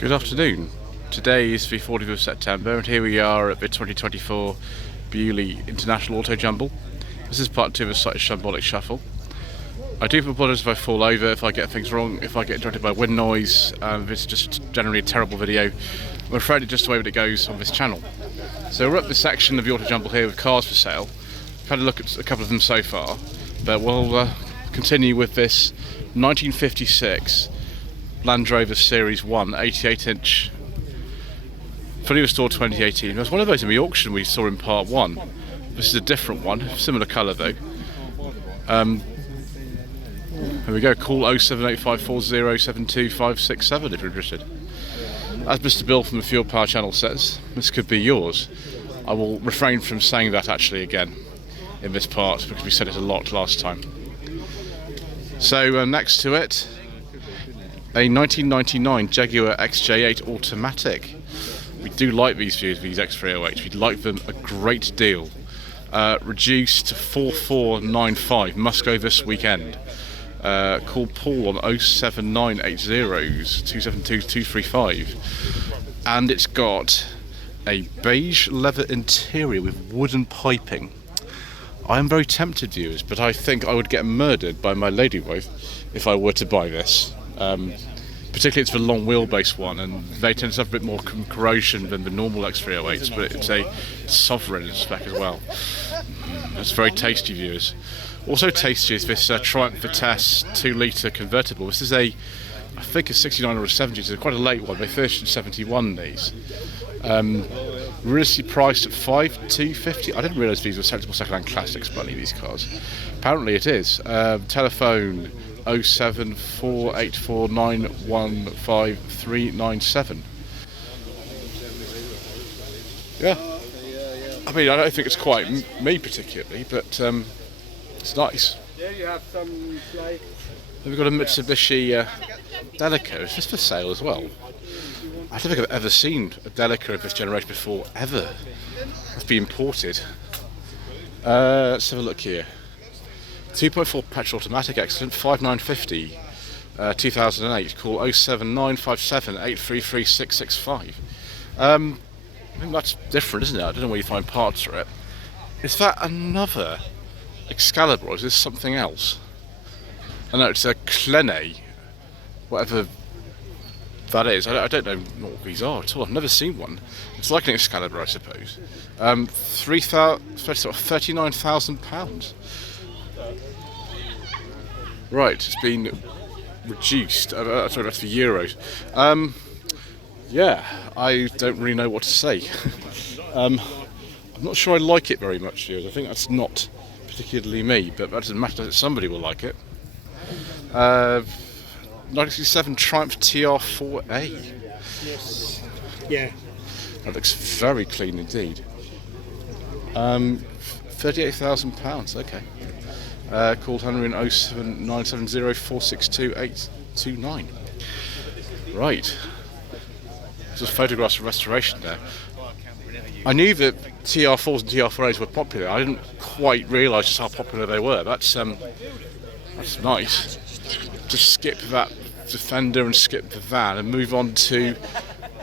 Good afternoon. Today is the 40th of September and here we are at the 2024 Beaulieu International Autojumble. This is part 2 of the slightly Shambolic shuffle. I do apologise if I fall over, if I get things wrong, if I get interrupted by wind noise. This is just generally a terrible video. I'm afraid it's just the way that it goes on this channel. So we're up this section of the Autojumble here with cars for sale. We've had a look at a couple of them so far, but we'll continue with this 1956 Land Rover Series 1 88-inch fully restored 2018. There's one of those in the auction we saw in part 1. This is a different one, similar colour though. Here we go, call 07854072567 if you're interested. As Mr. Bill from the Fuel Power channel says, this could be yours. I will refrain from saying that actually again in this part because we said it a lot last time. So next to it, a 1999 Jaguar XJ8 automatic. We do like these views of these X308s. We'd like them a great deal. Reduced to 4495. Must go this weekend. Call Paul on 07980s 272235. And it's got a beige leather interior with wooden piping. I am very tempted, viewers, but I think I would get murdered by my lady wife if I were to buy this. Particularly it's the long wheelbase one, and they tend to have a bit more corrosion than the normal X308s, but it's a sovereign in spec as well. It's very tasty, viewers. Also tasty is this Triumph Vitesse 2-litre convertible. This is I think a 69 or a 70, so quite a late one. They finished in 71, these. Realistically priced at $5,250. I didn't realise these were sensible second-hand classics money, these cars. Apparently it is. Telephone 07484915397. Yeah. I mean, I don't think it's quite me particularly, but it's nice. There you have some like. We've got a Mitsubishi Delica. Is this for sale as well? I don't think I've ever seen a Delica of this generation before, ever. It's been imported. Let's have a look here. 2.4 petrol automatic, excellent, 5950, 2008, call 07957833665. I think that's different, isn't it? I don't know where you find parts for it. Is that another Excalibur, or is this something else? I know it's a Clene, whatever that is. I don't know what these are at all. I've never seen one. It's like an Excalibur, I suppose. £39,000. Right, it's been reduced. Sorry, that's the euros. Yeah, I don't really know what to say. I'm not sure I like it very much, viewers. I think that's not particularly me, but that doesn't matter. Somebody will like it. 1967 Triumph TR4A. Yes. Yeah. That looks very clean indeed. £38,000. Okay. Called Henry in 07970462829. Right. Just photographs of restoration there. I knew that TR4s and TR4As were popular. I didn't quite realise just how popular they were. That's nice. Just skip that Defender and skip the van and move on to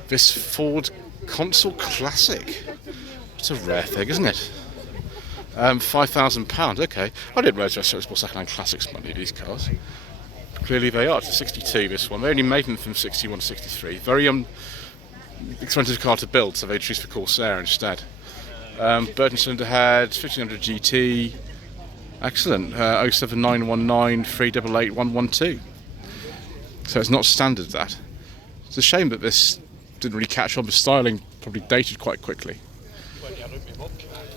this Ford Consul Classic. It's a rare thing, isn't it? £5,000. Okay. I didn't realise there were second-hand classics money, these cars. Clearly they are. It's a 62, this one. They only made them from 61 to 63. Very expensive car to build, so they chose the Corsair instead. Burton cylinder head, 1500 GT. Excellent. 07919 388 112. So it's not standard, that. It's a shame that this didn't really catch on. The styling probably dated quite quickly.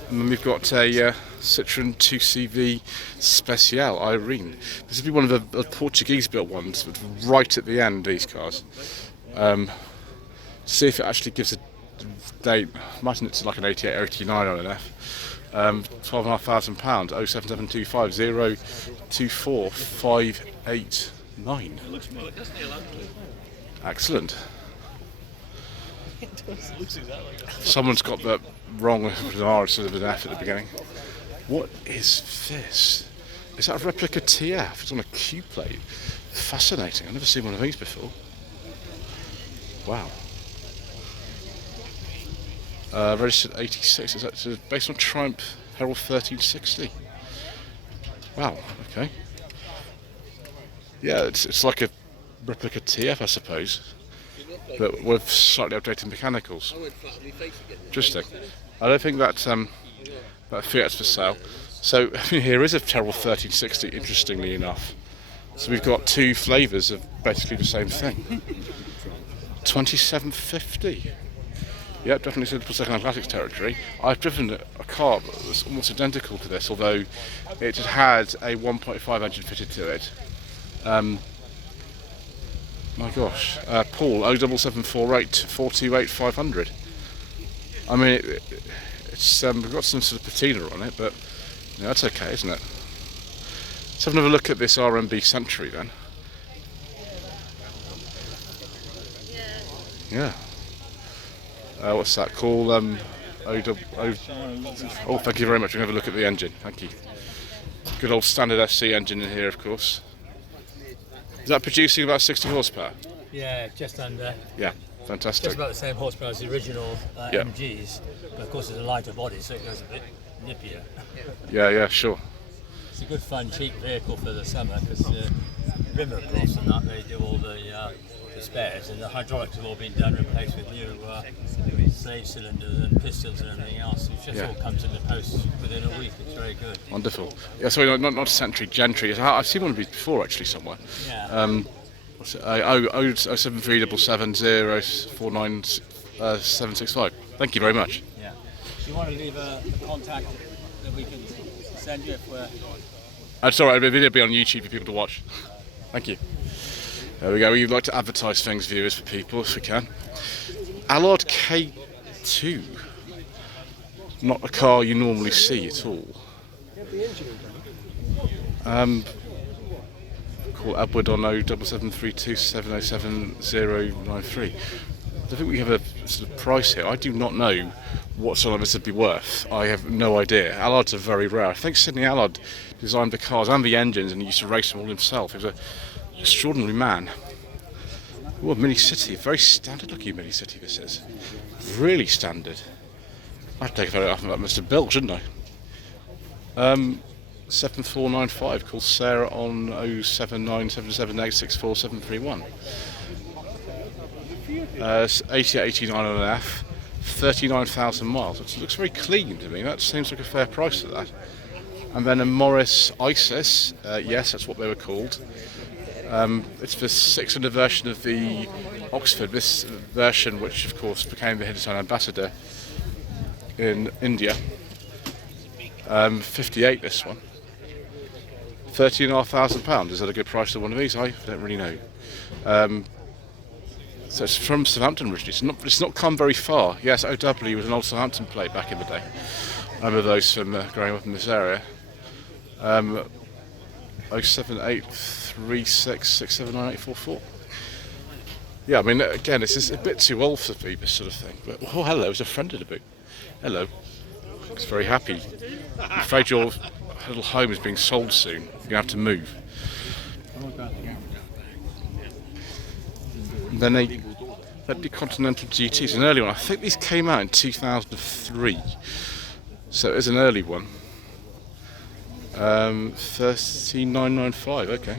And then we've got a Citroen 2CV Special Irene. This would be one of the Portuguese-built ones, but right at the end, these cars. See if it actually gives a date. Imagine it's like an 88 or 89 on an F. £12,500. 07725024589. Excellent. Someone's got that wrong with an R instead of an F at the beginning. What is this? Is that a replica TF? It's on a Q plate. Fascinating. I've never seen one of these before. Wow. Registered 86. Is that based on Triumph Herald 1360? Wow. Okay. Yeah, it's like a replica TF, I suppose, but with slightly updated mechanicals. Interesting. I don't think that Fiat's for sale. So I mean, here is a Herald 1360. Interestingly enough, so we've got two flavours of basically the same thing. 2750. Yep, definitely suitable second-hand classics territory. I've driven a car that was almost identical to this, although it had a 1.5 engine fitted to it. My gosh, Paul 07748 428 500. I mean, it's we've got some sort of patina on it, but yeah, that's okay, isn't it? Let's have another look at this RMB Century then. Yeah. What's that called? Oh, thank you very much. We'll have a look at the engine. Thank you. Good old standard SC engine in here, of course. Is that producing about 60 horsepower? Yeah, just under. Yeah, fantastic. Just about the same horsepower as the original MGs, but of course it's a lighter body, so it goes a bit nippier. Yeah, sure. It's a good, fun, cheap vehicle for the summer because Rimmer Bros and that, they do all the spares, and the hydraulics have all been done, replaced with new slave cylinders and pistons and everything else. It just all comes in the post within a week. It's very good. Wonderful. Yeah, sorry, not Century, Gentry. I've seen one of these before actually somewhere. Yeah. What's it? 07377049765. Thank you very much. Yeah. Do you want to leave a contact that we can send you if we're... It's alright, it'll be on YouTube for people to watch. Thank you. There we go. We'd like to advertise things, viewers, for people if we can. Allard K2. Not a car you normally see at all. Call Edward on 07732707093. I don't think we have a sort of price here. I do not know what some of this would be worth. I have no idea. Allards are very rare. I think Sidney Allard designed the cars and the engines, and he used to race them all himself. He was an extraordinary man. Oh, a Mini City. Very standard looking Mini City this is. Really standard. I'd take a photo of Mr. Bill, shouldn't I? 7495. Call Sarah on 07977864731. 8889 on an F. 39,000 miles. It looks very clean to me. That seems like a fair price for that. And then a Morris Isis. Yes, that's what they were called. It's the 600 version of the Oxford. This version, which of course became the Hindustan ambassador in India. 58. This one. £13,500. Is that a good price for one of these? I don't really know. So it's from Southampton originally. It's not come very far. Yes, OW was an old Southampton plate back in the day. I remember those from growing up in this area. 07836679844. Yeah, I mean, again, it's just a bit too old for me, this sort of thing. But oh, hello, there's a friend in the boot. Hello. Looks very happy. I'm afraid your little home is being sold soon. You're gonna have to move. And then the Continental GT is an early one. I think these came out in 2003, so it is an early one. 13995. Okay.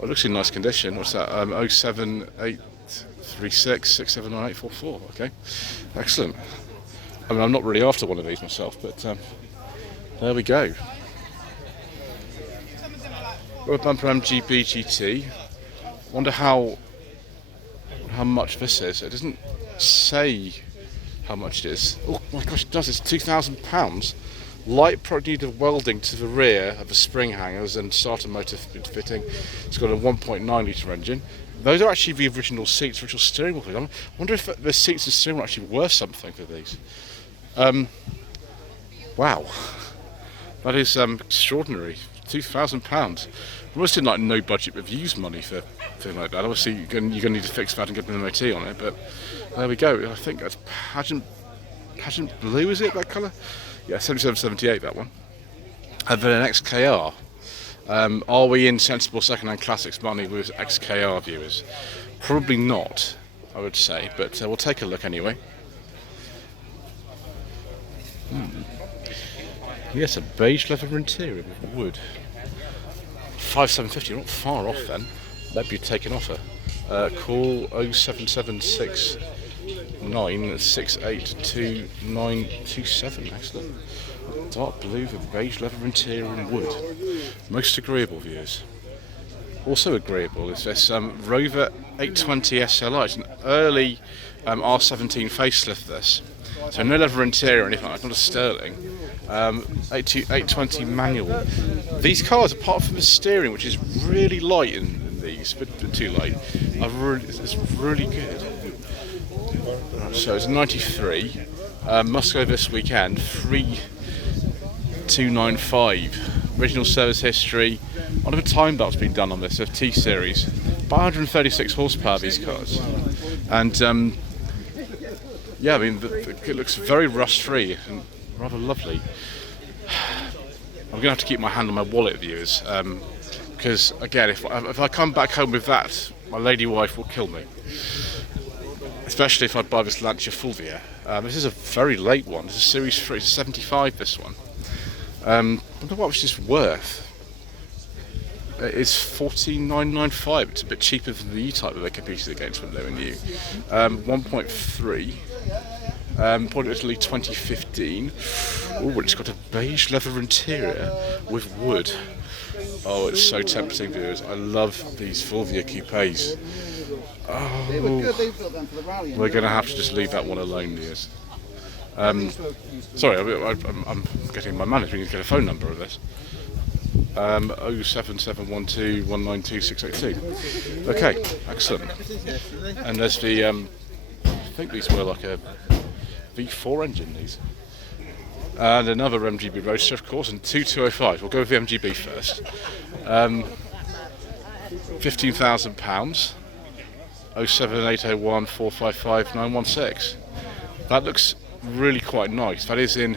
Oh, it looks in nice condition. What's that? 07836679844. Okay, excellent. I mean, I'm not really after one of these myself, but there we go. Road bumper MGB GT. Wonder how much this is. It doesn't say how much it is. Oh my gosh, it does. It's £2,000. Light product need of welding to the rear of the spring hangers and starter motor fitting. It's got a 1.9 litre engine. Those are actually the original seats, original steering wheel. I wonder if the seats and steering wheel are actually worth something for these. Wow, that is extraordinary. £2,000. Almost in like no budget reviews money for something like that. Obviously, you're going to need to fix that and get an MOT on it. But there we go. I think that's pageant blue. Is it that colour? Yeah, 7778 that one. And then an XKR. Are we in sensible second-hand classics money with XKR viewers? Probably not. I would say, but we'll take a look anyway. Yes, a beige leather interior with wood. 5,750, not far off then. That'd be taken offer. Call 07769 682927. Excellent. Dark blue with beige leather interior and wood. Most agreeable, viewers. Also agreeable is this Rover 820 SLI. It's an early R17 facelift. This, so no leather interior or anything like that. Not a sterling. 820 manual. These cars, apart from the steering, which is really light in these, but too light, it's really good. So it's 93. Must go this weekend. 3295. Original service history. A lot of a time belt's been done on this, a T series. About 136 horsepower, these cars. And yeah, I mean, it looks very rust-free and rather lovely. I'm going to have to keep my hand on my wallet, viewers, because again, if I come back home with that, my lady wife will kill me. Especially if I buy this Lancia Fulvia. This is a very late one. This is Series 3, it's a 75, this one. I wonder what this is worth. It's $14,995. It's a bit cheaper than the E-Type that they competed against when they were new. 1.3. Probably Italy 2015. Oh, it's got a beige leather interior with wood. Oh, it's so tempting, viewers. I love these Fulvia coupes. Oh, we're going to have to just leave that one alone, viewers. Sorry, I'm getting my manager. We need to get a phone number of this. 07712192682. Okay, excellent. And there's the I think these were like a V4 engine, these. And another MGB Roadster, of course, and two 205. We'll go with the MGB first. £15,000. 07801 455 916. That looks really quite nice. That is in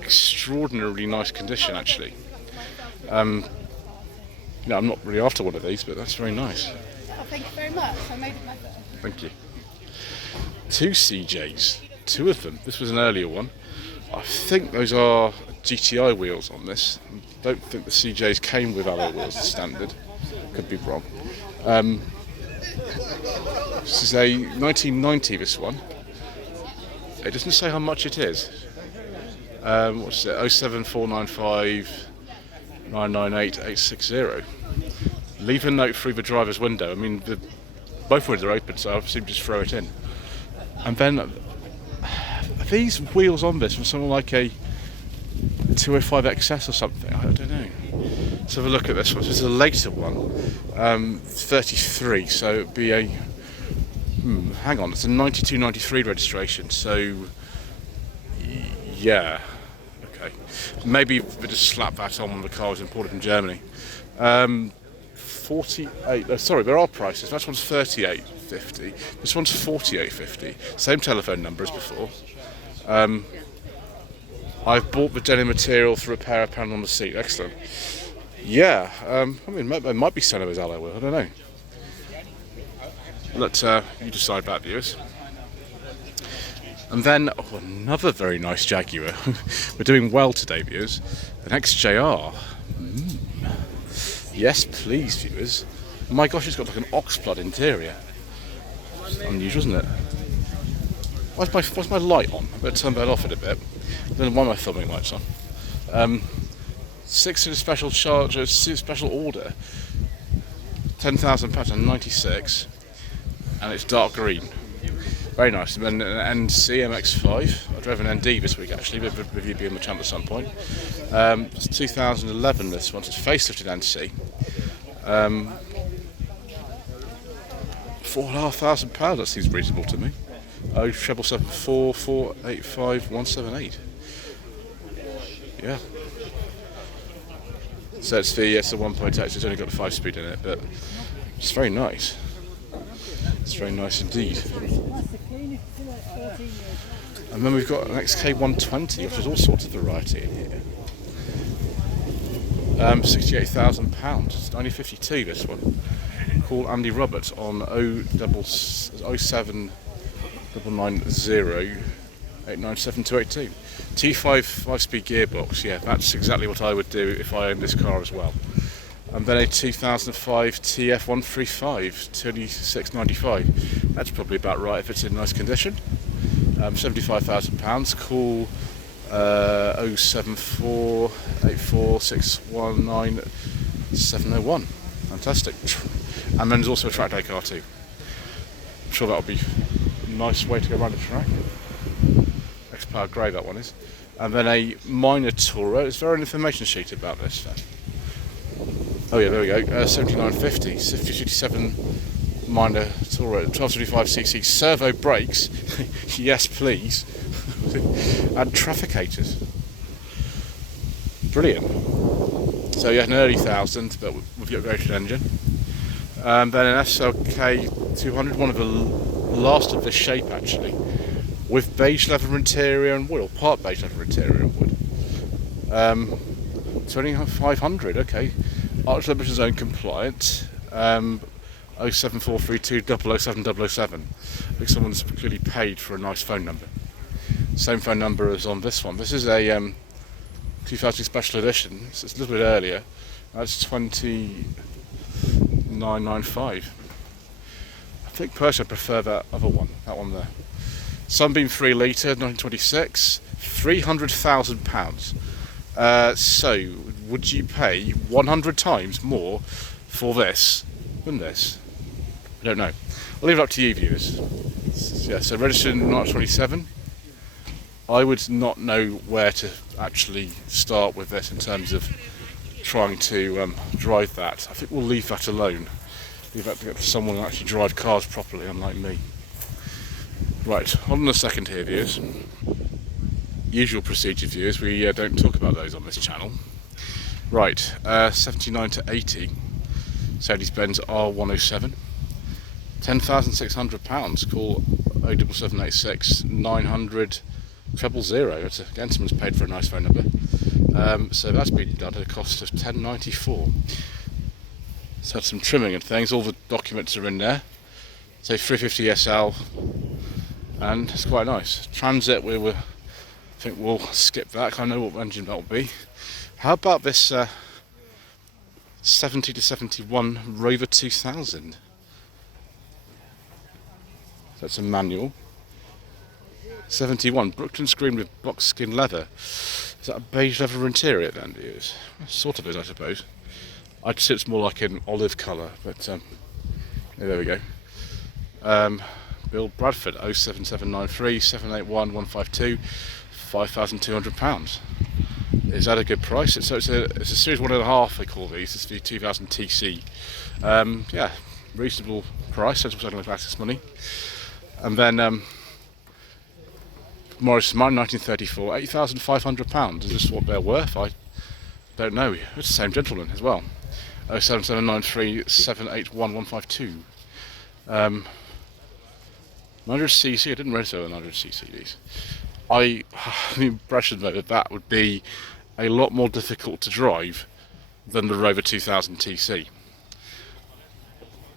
extraordinarily nice condition, actually. I'm not really after one of these, but that's very nice. Oh, thank you very much. I made it myself. Thank you. Two CJs, two of them. This was an earlier one. I think those are GTI wheels on this. I don't think the CJs came with alloy wheels as standard. Could be wrong. This is a 1990, this one. It doesn't say how much it is. What's it? 07495 998 860. Leave a note through the driver's window. I mean, both windows are open, so I assume just throw it in. And then, are these wheels on this from something like a 205 XS or something? I don't know. Let's have a look at this one. This is a later one. 33, so it'd be a... hang on, it's a 92-93 registration, so... yeah. Okay. Maybe we just slap that on when the car was imported from Germany. 48... sorry, there are prices. That one's $38.50. This one's $48.50. Same telephone number as before. I've bought the denim material for repair a panel on the seat. Excellent. Yeah, I mean, it might be Cenovus alloy wheel, I don't know. Let you decide that, viewers. And then, another very nice Jaguar. We're doing well today, viewers. An XJR. Yes, please, viewers. My gosh, it's got like an oxblood interior. It's unusual, isn't it? Why's my light on? I better turn that off in a bit. I don't know why my filming light's on. 6 in a special charge, special order. £10,000 and 96, and it's dark green. Very nice. And then an NC MX-5. I drove an ND this week actually, with you being the champ at some point. It's 2011. This one. It's facelifted NC. £4,500. That seems reasonable to me. 07774 485 178. Yeah. So it's the 1.8. It's only got the 5-speed in it, but it's very nice. It's very nice indeed. And then we've got an XK120, which has all sorts of variety in here. £68,000. It's 1952. This one. call Andy Roberts on 07990 897282. T5 5-speed gearbox, yeah, that's exactly what I would do if I owned this car as well. And then a 2005 TF135, 2695. That's probably about right if it's in nice condition. £75,000. Call 074 84619 701. Fantastic. And then there's also a track day car too. I'm sure that'll be a nice way to go around the track. X-Power Grey, that one is. And then a minor Tourer. Is there an information sheet about this? Oh yeah, there we go. 7950, 57 minor Tourer, 1275cc, servo brakes. Yes, please. And trafficators. Brilliant. So yeah, an early 1000, but with the upgraded engine. And then an SLK 200, one of the last of this shape actually, with beige leather interior and wood, or part beige leather interior and wood. 2500, okay. Arch Liberation Zone compliant. 07432 007 I think someone's clearly paid for a nice phone number. Same phone number as on this one. This is a 2000 special edition, so it's a little bit earlier. That's 20995. I think personally I prefer that other one, that one there. Sunbeam 3 litre, 1926, £300,000. So, would you pay 100 times more for this than this? I don't know. I'll leave it up to you, viewers. Yeah, so registered in March 27. I would not know where to actually start with this in terms of trying to drive that. I think we'll leave that alone. Leave that to someone who actually drive cars properly, unlike me. Right, on the second here, viewers. Usual procedure, viewers, we don't talk about those on this channel. Right, 79 to 80, Mercedes-Benz R107, £10,600. Call 07786 900 000. It's a gentleman's paid for a nice phone number. So that's been done at a cost of £10.94. It's had some trimming and things. All the documents are in there. So 350 SL, and it's quite nice. Transit, I think we'll skip that. I know what engine that will be. How about this 70 to 71 Rover 2000? That's a manual. 71 Brooklyn screen with box skin leather. Is that a beige leather interior then? Sort of is, I suppose. I'd say it's more like an olive colour, but yeah, there we go. Bill Bradford 07793 781 152, £5,200. Is that a good price? It's a series 1.5 they call these. It's the 2000 TC. Yeah, reasonable price. That's what I'm going to this money. And then Morris Mine 1934, £8,500. Is this what they're worth? I don't know. It's the same gentleman as well. 07793 781 152. 900cc. I didn't register 900cc these. I have the impression though that would be a lot more difficult to drive than the Rover 2000 TC.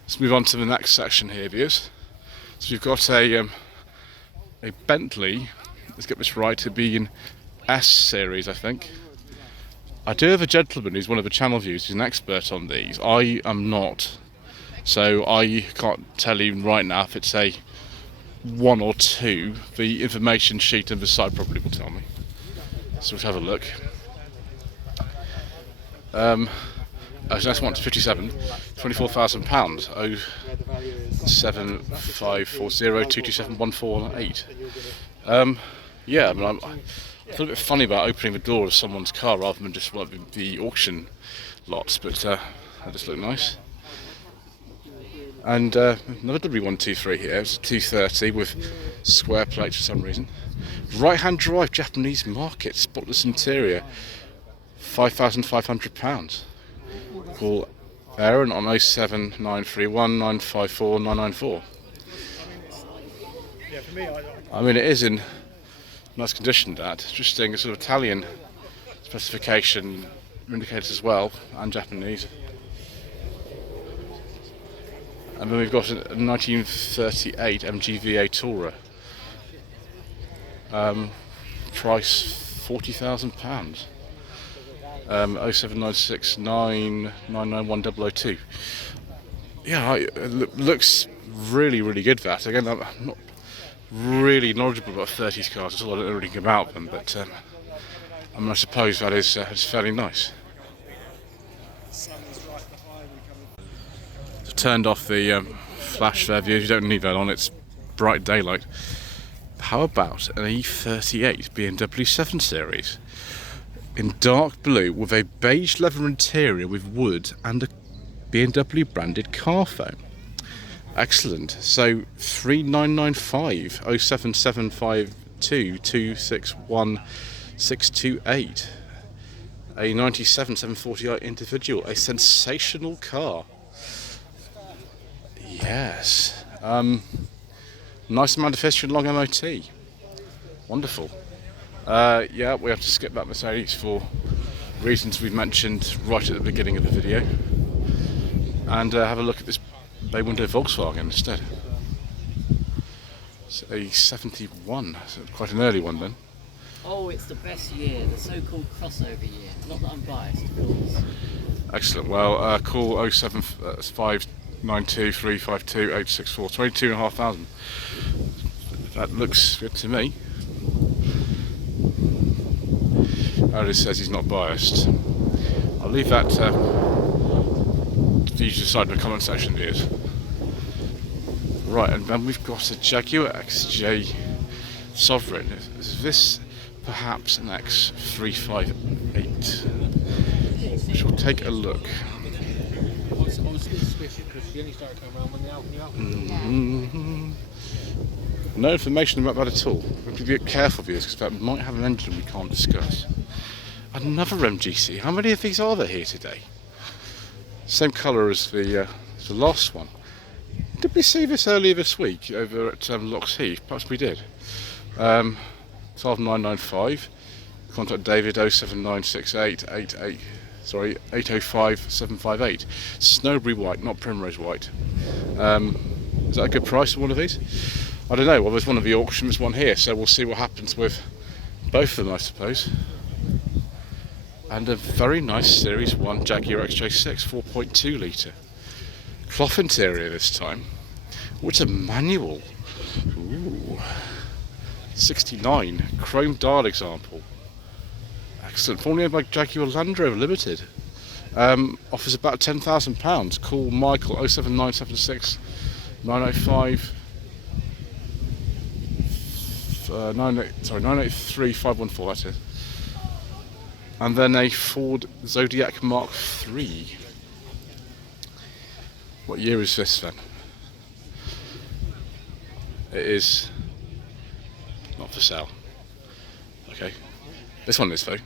Let's move on to the next section here, viewers. So we've got a Bentley. Let's get this right. To be in S series, I think. I do have a gentleman who's one of the channel views. He's an expert on these. I am not, so I can't tell you right now if it's a 1 or 2. The information sheet on the side probably will tell me. So let's have a look. So next one, 57, £24,000. 07540 227 148. Yeah, I mean, I feel a bit funny about opening the door of someone's car rather than just like the auction lots, but that just look nice. And another W123 here. It's a 230 with square plates for some reason. Right-hand drive, Japanese market, spotless interior, £5,500. Call Aaron on 07931 954 994. I mean, it is in nice condition, that. Just seeing a sort of Italian specification indicators as well, and Japanese. And then we've got a 1938 MGVA Tourer. Price £40,000. 07969 991 Yeah, it looks really good. That again, I'm not really knowledgeable about 30s cars at all. I don't know anything about them, but I mean, I suppose that is fairly nice. I've turned off the flash there, viewers. You don't need that on. It's bright daylight. How about an E38 BMW 7 Series in dark blue with a beige leather interior with wood and a BMW branded car phone? Excellent. So 3995 07752 261 628. A 97 740i individual. A sensational car. Yes. Nice amount of history and long MOT. Wonderful. Yeah, we have to skip that Mercedes for reasons we've mentioned right at the beginning of the video, and have a look at this bay window Volkswagen instead. It's a 71, so quite an early one then. Oh, it's the best year, the so-called crossover year. Not that I'm biased, of course. Excellent. Well, call 07592 352 864, 22,500. That looks good to me. It says he's not biased. I'll leave that for you to decide in the comment section, viewers. Right, and then we've got a Jaguar XJ Sovereign. Is this perhaps an X358? We shall take a look. No information about that at all. We have to be careful, viewers, because that might have an engine we can't discuss. Another MGC. How many of these are there here today? Same colour as the last one. Did we see this earlier this week over at Locks Heath? Perhaps we did. 12995. Contact David 07968 805 758. Snowberry white, not primrose white. Is that a good price for one of these? I don't know. Well, there's one of the auctions, one here, so we'll see what happens with both of them, I suppose. And a very nice Series 1 Jaguar XJ6 4.2 litre. Cloth interior this time. Oh, it's a manual. Ooh. 69. Chrome dial example. Excellent. Formerly owned by Jaguar Land Rover Limited. Offers about £10,000. Call Michael 07976 905 983 514. That's it. And then a Ford Zodiac Mark III. What year is this then? It is not for sale. Okay. This one is though.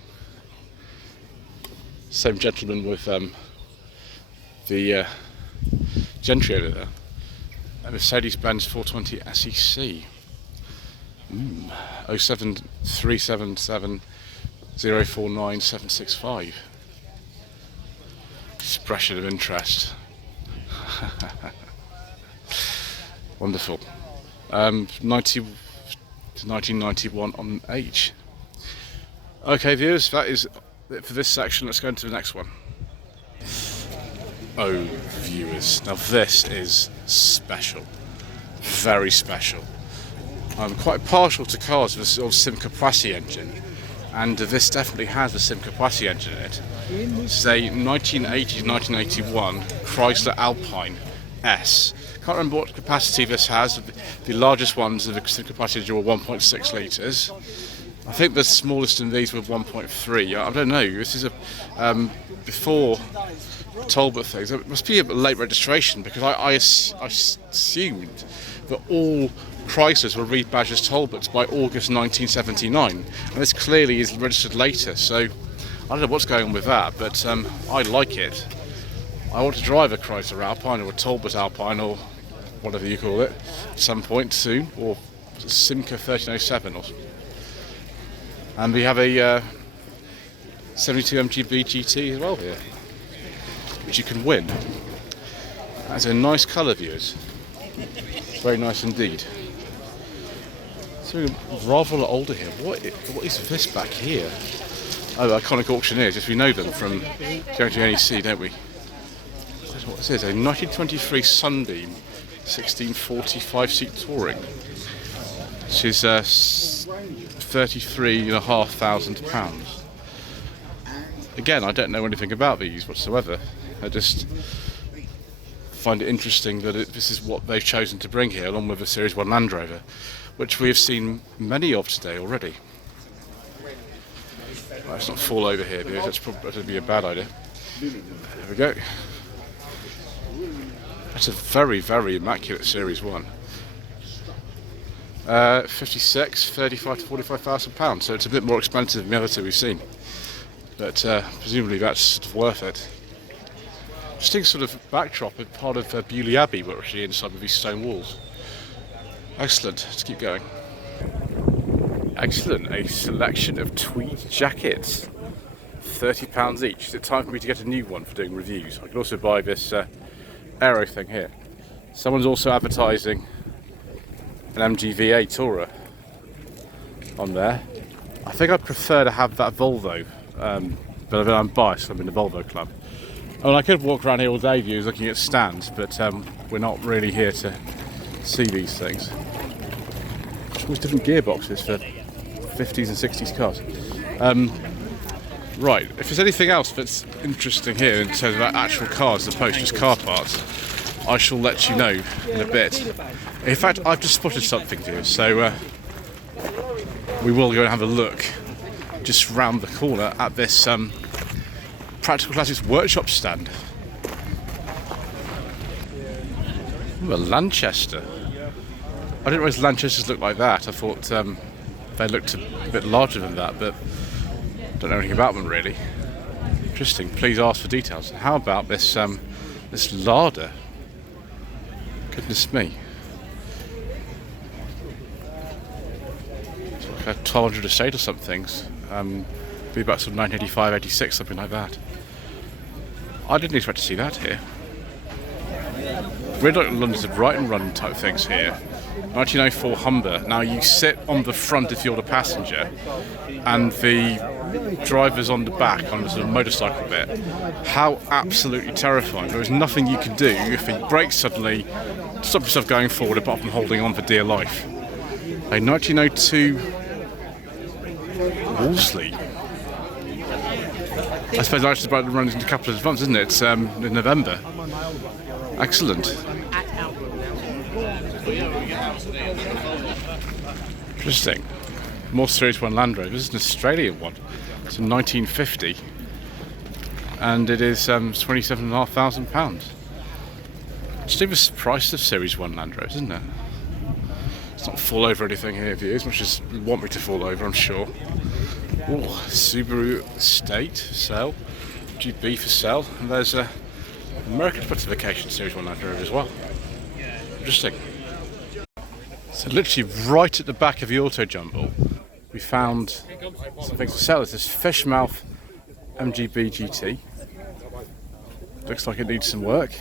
Same gentleman with the Gentry over there. A Mercedes-Benz 420 SEC. 07377 049 765. Expression of interest. Wonderful. 90 to 1991 on H. Okay, viewers, that is it for this section. Let's go into the next one. Oh, viewers, now this is special. Very special. I'm quite partial to cars with a sort of Simca Poissy engine, and this definitely has a Simca Poissy engine in it. It's a 1980 to 1981 Chrysler Alpine S. Can't remember what capacity this has. The largest ones of the Simca Poissy engine were 1.6 litres. I think the smallest in these were 1.3. I don't know. This is a before Talbot things. It must be a late registration, because I assumed that all Chryslers were rebadged as Talbots by August 1979, and this clearly is registered later. So I don't know what's going on with that, but I like it. I want to drive a Chrysler Alpine or a Talbot Alpine or whatever you call it at some point soon, or Simca 1307 or something. And we have a 72 MGB GT as well here, which you can win. That's a nice colour, viewers. Very nice indeed. So rather a lot older here. What is this back here? Oh, Iconic Auctioneers. Yes, we know them from going to NEC, don't we? That's what this is. A 1923 Sunbeam 1645 seat touring. Which is £33,500. Again, I don't know anything about these whatsoever. I just find it interesting that this is what they've chosen to bring here, along with a Series 1 Land Rover, which we have seen many of today already. Let's not fall over here, because that'd be a bad idea. There we go. That's a very, very immaculate Series 1. 56, 35 to 45,000 pounds, so it's a bit more expensive than the other two we've seen. But presumably that's sort of worth it. Interesting sort of backdrop of part of Beaulieu Abbey, we're actually inside with these stone walls. Excellent, let's keep going. Excellent, a selection of tweed jackets. £30 each. Is it time for me to get a new one for doing reviews? I could also buy this aero thing here. Someone's also advertising an MGVA Tourer on there. I think I'd prefer to have that Volvo, but I'm biased, I'm in the Volvo club. Well, I could walk around here all day, viewers, looking at stands, but we're not really here to see these things. There's always different gearboxes for 50s and 60s cars. Right, if there's anything else that's interesting here in terms of actual cars as opposed to just car parts, I shall let you know in a bit. In fact, I've just spotted something here, so we will go and have a look just round the corner at this Practical Classics workshop stand. Ooh, a Lanchester. I didn't realise Lanchesters looked like that. I thought they looked a bit larger than that, but don't know anything about them really. Interesting. Please ask for details. How about this this larder? Goodness me. It's like a 1200 estate or something. Be about sort of 1985, 86, something like that. I didn't expect to see that here. We're like London's right and run type things here. 1904 Humber. Now you sit on the front if you're the passenger, and the driver's on the back on the sort of motorcycle bit. How absolutely terrifying. There is nothing you can do if he brakes suddenly to stop yourself going forward apart from holding on for dear life. A 1902 Wolseley. I suppose actually about to run into a couple of months, isn't it? It's in November. Excellent. Interesting. More Series 1 Land Rover. This is an Australian one. It's a 1950. And it is £27,500. Just even the price of Series 1 Land Rovers, isn't it? It's not fall over anything here, if you as much as you want me to fall over, I'm sure. Oh, Subaru Estate for sale, GB for sale, and there's a American specification Series 1 Land Rover as well. Interesting. So literally right at the back of the Autojumble, we found something for sale. It's this Fishmouth MGB GT. Looks like it needs some work.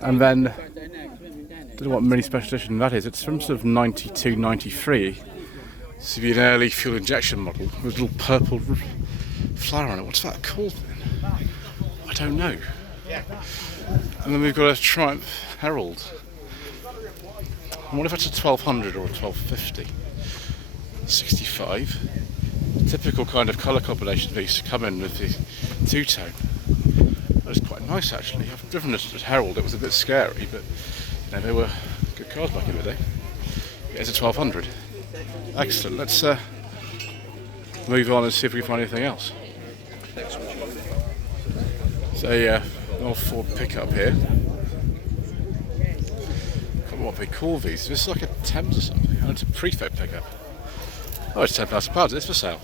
And then, I don't know what mini special edition that is. It's from sort of 92, 93. This would be an early fuel injection model with a little purple flower on it. What's that called then? I don't know. And then we've got a Triumph Herald. I wonder if that's a 1200 or a 1250. 65. Typical kind of colour combination that used to come in with the two-tone. That was quite nice actually. I've driven this Herald, it was a bit scary, but you know, they were good cars back in the day. It's a 1200. Excellent, let's move on and see if we can find anything else. So yeah, old Ford pickup here. I can't remember what they call these. This is like a Thames or something. Oh, it's a prefab pickup. Oh, it's £10,000. It's for sale.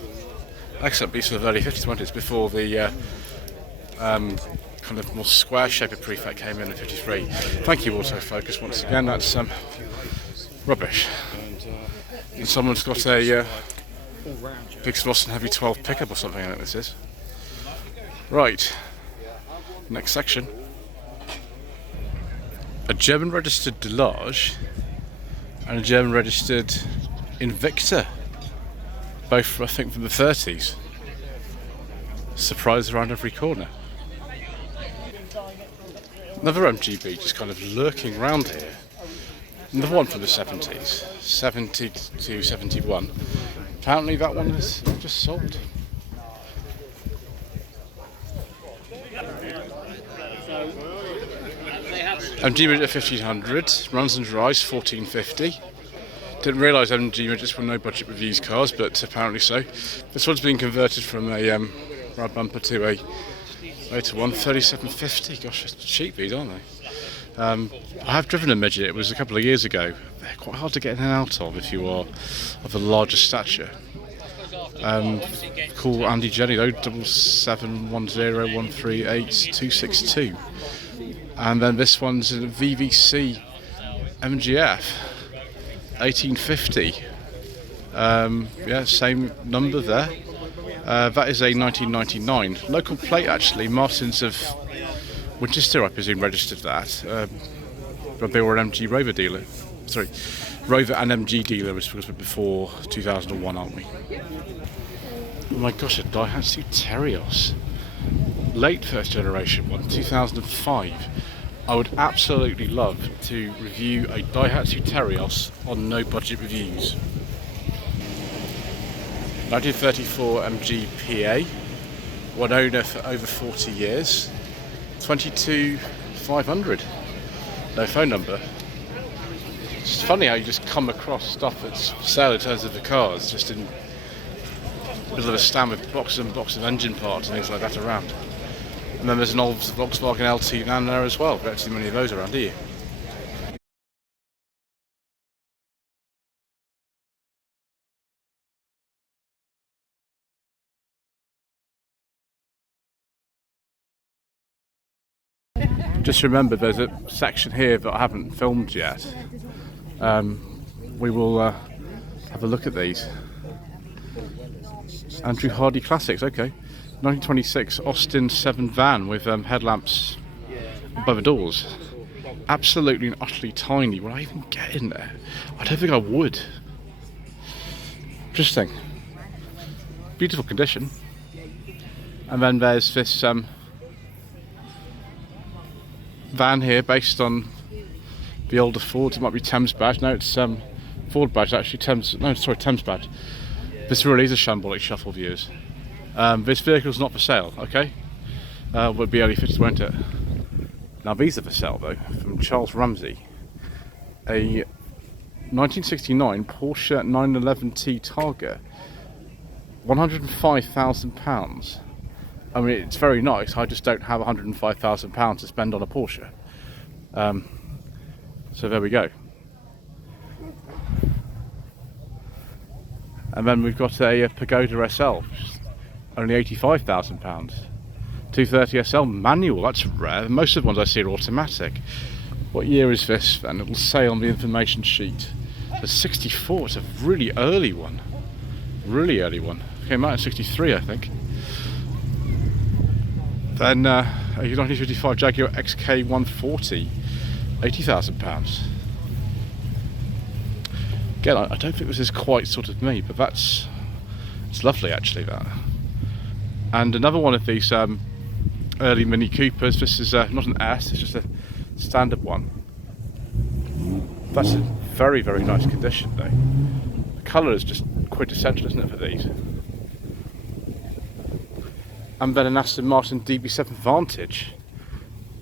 Excellent piece of the early 50s, 20s before the kind of more square shape of prefab came in 53. Thank you, Autofocus, once again. That's rubbish. And someone's got a big Sloss and Heavy 12 pickup or something, I think this is. Right. Next section. A German registered Delage and a German registered Invicta. Both, I think, from the 30s. Surprise around every corner. Another MGB just kind of lurking around here. Another one from the 70s, 70 to 71. Apparently that one is just sold. MG Midget 1500, runs and drives 1450. Didn't realise MG Midgets were no budget reviews cars, but apparently so. This one's been converted from a ride bumper to a later one, 3750. Gosh, that's cheap these, aren't they? I have driven a midget. It was a couple of years ago. They're quite hard to get in and out of if you are of a larger stature. Call Andy Jenny though, 7710138262. And then this one's a VVC MGF 1850. Yeah, same number there. That is a 1999 local plate actually. Martins of Winchester, I presume, registered that. But they were an MG Rover dealer. Sorry, Rover and MG dealer was before 2001, aren't we? Oh my gosh, a Daihatsu Terios. Late first generation one, 2005. I would absolutely love to review a Daihatsu Terios on No Budget Reviews. 1934 MG PA, one owner for over 40 years, 22,500, no phone number. It's funny how you just come across stuff that's for sale in terms of the cars, just in the middle of a stand with boxes and boxes of engine parts and things like that around. And then there's an old Volkswagen LT van there as well. We don't see many of those around, do you? Just remember there's a section here that I haven't filmed yet. We will have a look at these. Andrew Hardy Classics, okay. 1926 Austin 7 van with headlamps above the doors. Absolutely and utterly tiny. Will I even get in there? I don't think I would. Interesting. Beautiful condition. And then there's this van here based on the older Ford. It might be Thames badge. No, it's Ford badge actually. Thames badge. This really is a Shambolic shuffle, viewers. This vehicle's not for sale, okay? Would be early 50s, won't it? Now these are for sale though, from Charles Ramsey. A 1969 Porsche 911T Targa, £105,000. I mean, it's very nice. I just don't have £105,000 to spend on a Porsche. So there we go. And then we've got a Pagoda SL, only £85,000. 230 SL manual, that's rare. Most of the ones I see are automatic. What year is this then? It will say on the information sheet. The 64, it's a really early one. Really early one. Came out in 63, I think. Then a 1955 Jaguar XK140, £80,000. Again, I don't think this is quite sort of me, but it's lovely actually, that. And another one of these early Mini Coopers. This is not an S, it's just a standard one. That's in very, very nice condition though. The colour is just quintessential, isn't it, for these? And then an Aston Martin DB7 Vantage,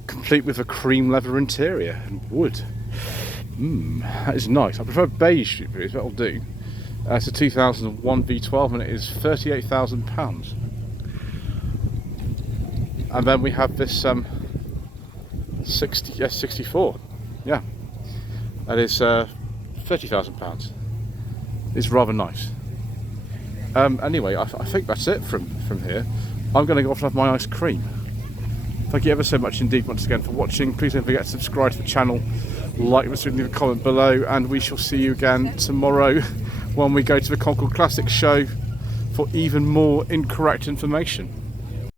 complete with a cream leather interior and wood. That is nice. I prefer beige, but that'll do. It's a 2001 V12 and it is £38,000. And then we have this 64. Yeah, that is £30,000. It's rather nice. Anyway, I think that's it from here. I'm going to go off and have my ice cream. Thank you ever so much indeed once again for watching. Please don't forget to subscribe to the channel, like this, leave a comment below, and we shall see you again tomorrow when we go to the Concord Classics show for even more incorrect information.